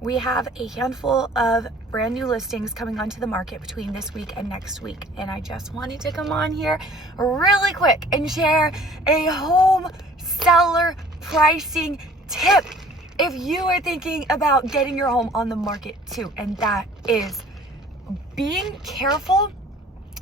We have a handful of brand new listings coming onto the market between this week and next week. And I just wanted to come on here really quick and share a home seller pricing tip if you are thinking about getting your home on the market too. And that is being careful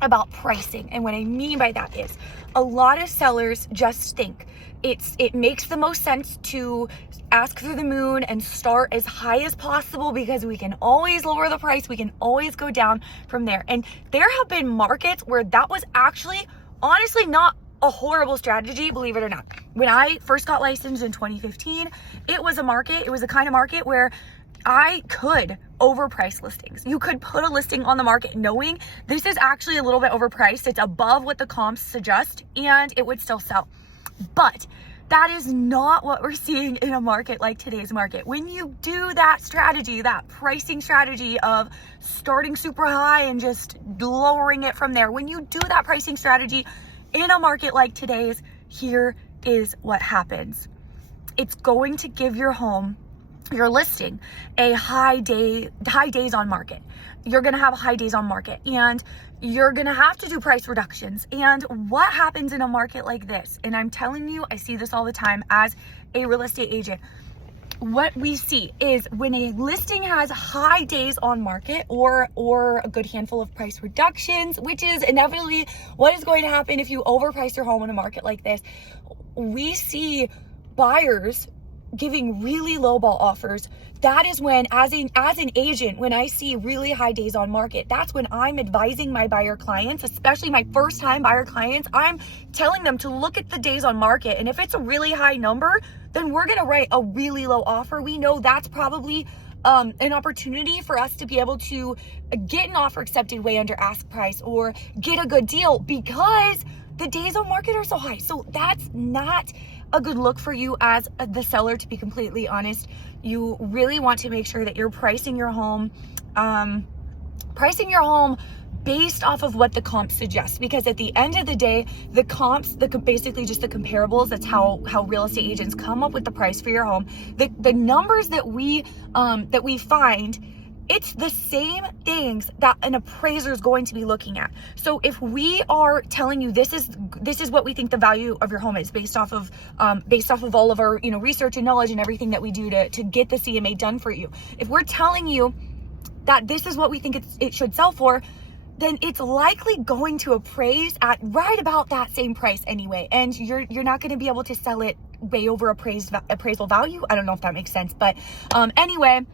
about pricing. And what I mean by that is a lot of sellers just think it makes the most sense to ask for the moon and start as high as possible because we can always lower the price. We can always go down from there. And there have been markets where that was actually honestly not a horrible strategy, believe it or not. When I first got licensed in 2015, it was the kind of market where I could overprice listings. You could put a listing on the market knowing this is actually a little bit overpriced. It's above what the comps suggest and it would still sell. But that is not what we're seeing in a market like today's market. When you do that strategy, that pricing strategy of starting super high and just lowering it from there, when you do that pricing strategy in a market like today's, here is what happens. It's going to give your home, your listing, a high days on market. You're going to have high days on market and you're going to have to do price reductions. And what happens in a market like this? And I'm telling you, I see this all the time as a real estate agent. What we see is when a listing has high days on market or a good handful of price reductions, which is inevitably what is going to happen if you overprice your home in a market like this, we see buyers giving really lowball offers. That is when, as an agent, when I see really high days on market, that's when I'm advising my buyer clients, especially my first time buyer clients, I'm telling them to look at the days on market. And if it's a really high number, then we're going to write a really low offer. We know that's probably an opportunity for us to be able to get an offer accepted way under ask price or get a good deal because the days on market are so high. So that's not a good look for you as the seller, to be completely honest. You really want to make sure that you're pricing your home based off of what the comps suggest, because at the end of the day, the comps, basically just the comparables, that's how real estate agents come up with the price for your home. The numbers that we find, it's the same things that an appraiser is going to be looking at. So if we are telling you this is what we think the value of your home is based off of all of our research and knowledge and everything that we do to get the CMA done for you. If we're telling you that this is what we think it should sell for, then it's likely going to appraise at right about that same price anyway. And you're not going to be able to sell it way over appraisal value. I don't know if that makes sense, but anyway,